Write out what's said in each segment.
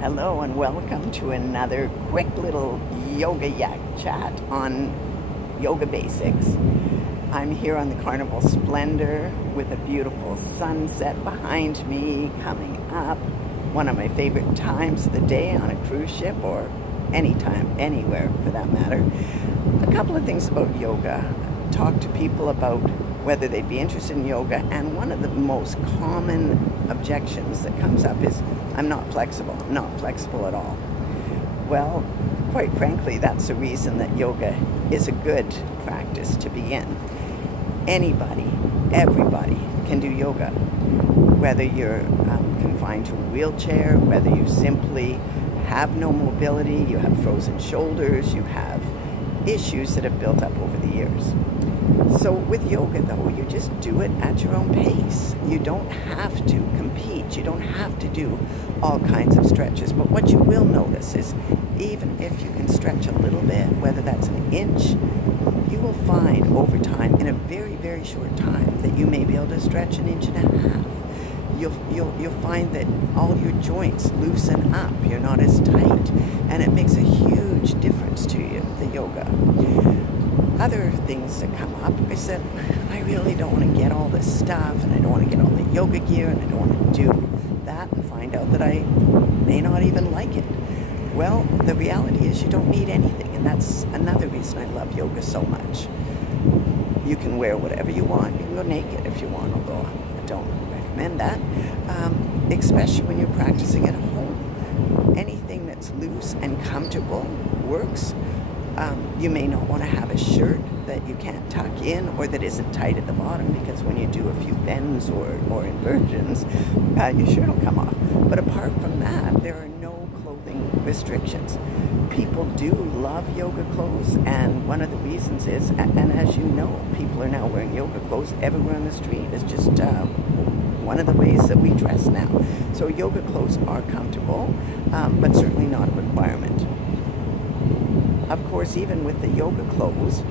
Hello and welcome to another quick little yoga yak chat on yoga basics. I'm here on the Carnival Splendar with a beautiful sunset behind me coming up. One of my favorite times of the day on a cruise ship, or anytime, anywhere for that matter. A couple of things about yoga. Talk to people about whether they'd be interested in yoga, and one of the most common objections that comes up is, I'm not flexible at all. Well, quite frankly, that's the reason that yoga is a good practice to begin. Anybody, everybody can do yoga. Whether you're confined to a wheelchair, whether you simply have no mobility, you have frozen shoulders, you have issues that have built up over the years. So with yoga, though, you just do it at your own pace. You don't have to compete. You don't have to do all kinds of stretches. But what you will notice is, even if you can stretch a little bit, whether that's an inch, you will find over time, in a very, very short time, that you may be able to stretch an inch and a half. You'll find that all your joints loosen up. You're not as tight. And it makes a huge difference to you, the yoga. Other things that come up is that I really don't want to get all this stuff, and I don't want to get all the yoga gear, and I don't want to do that and find out that I may not even like it. Well, the reality is you don't need anything, and that's another reason I love yoga so much. You can wear whatever you want. You can go naked if you want, although I don't recommend that, especially when you're practicing at home. Anything that's loose and comfortable works. You may not want to have a shirt that you can't tuck in or that isn't tight at the bottom, because when you do a few bends or inversions, your shirt will come off. But apart from that, there are no clothing restrictions. People do love yoga clothes, and one of the reasons is, and as you know, people are now wearing yoga clothes everywhere on the street. It's just one of the ways that we dress now. So yoga clothes are comfortable, but certainly not a requirement. Of course, even with the yoga clothes,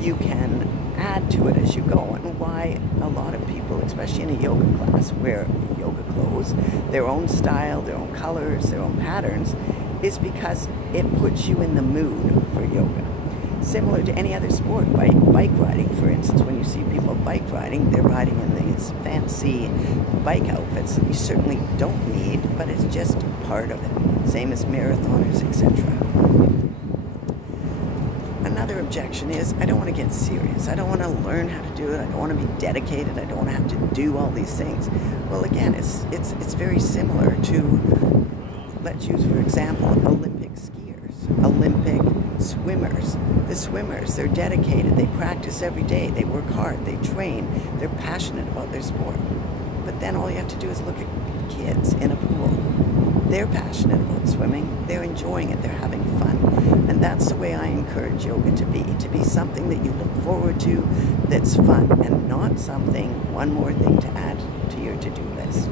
you can add to it as you go. And why a lot of people, especially in a yoga class, wear yoga clothes, their own style, their own colors, their own patterns, is because it puts you in the mood for yoga. Similar to any other sport, bike riding, for instance. When you see people bike riding, they're riding in these fancy bike outfits that you certainly don't need, but it's just part of it. Same as marathoners, etc. Another objection is, I don't want to get serious. I don't want to learn how to do it. I don't want to be dedicated. I don't want to have to do all these things. Well, again, it's very similar to, let's use, for example, Olympic skiers, Olympic swimmers. The swimmers, they're dedicated. They practice every day. They work hard. They train. They're passionate about their sport. But then all you have to do is look at kids in a pool. They're passionate about swimming, they're enjoying it, they're having fun. And that's the way I encourage yoga to be something that you look forward to, that's fun, and not something, one more thing to add to your to-do list.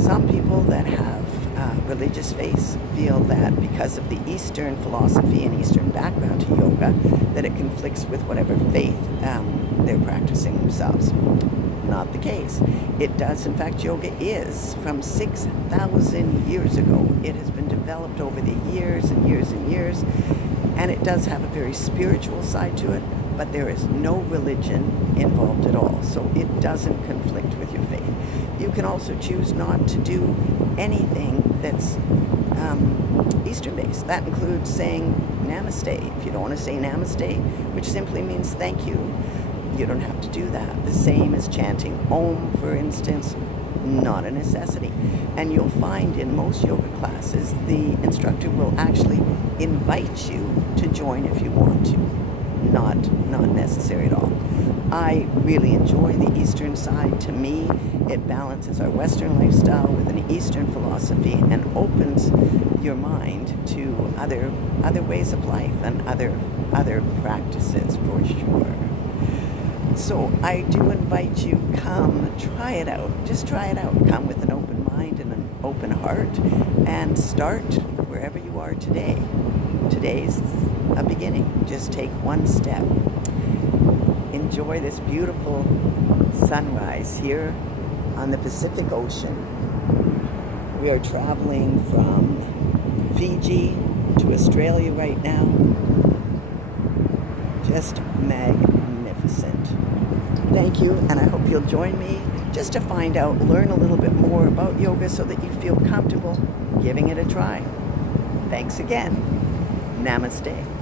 Some people that have religious faiths feel that because of the Eastern philosophy and Eastern background to yoga, that it conflicts with whatever faith they're practicing themselves. Not the case. It does. In fact, yoga is from 6,000 years ago. It has been developed over the years and years and years, and it does have a very spiritual side to it, but there is no religion involved at all, so it doesn't conflict with your faith. You can also choose not to do anything that's Eastern-based. That includes saying Namaste. If you don't want to say Namaste, which simply means thank you, you don't have to do that. The same as chanting Om, for instance, not a necessity. And you'll find in most yoga classes, the instructor will actually invite you to join if you want to. Not necessary at all. I really enjoy the Eastern side. To me, it balances our Western lifestyle with an Eastern philosophy and opens your mind to other ways of life and other practices, for sure. So I do invite you, come, try it out. Just try it out. Come with an open mind and an open heart, and start wherever you are today. Today's a beginning. Just take one step. Enjoy this beautiful sunrise here on the Pacific Ocean We are traveling from Fiji to Australia right now. Just magnificent. Thank you, and I hope you'll join me just to find out, learn a little bit more about yoga so that you feel comfortable giving it a try. Thanks again. Namaste.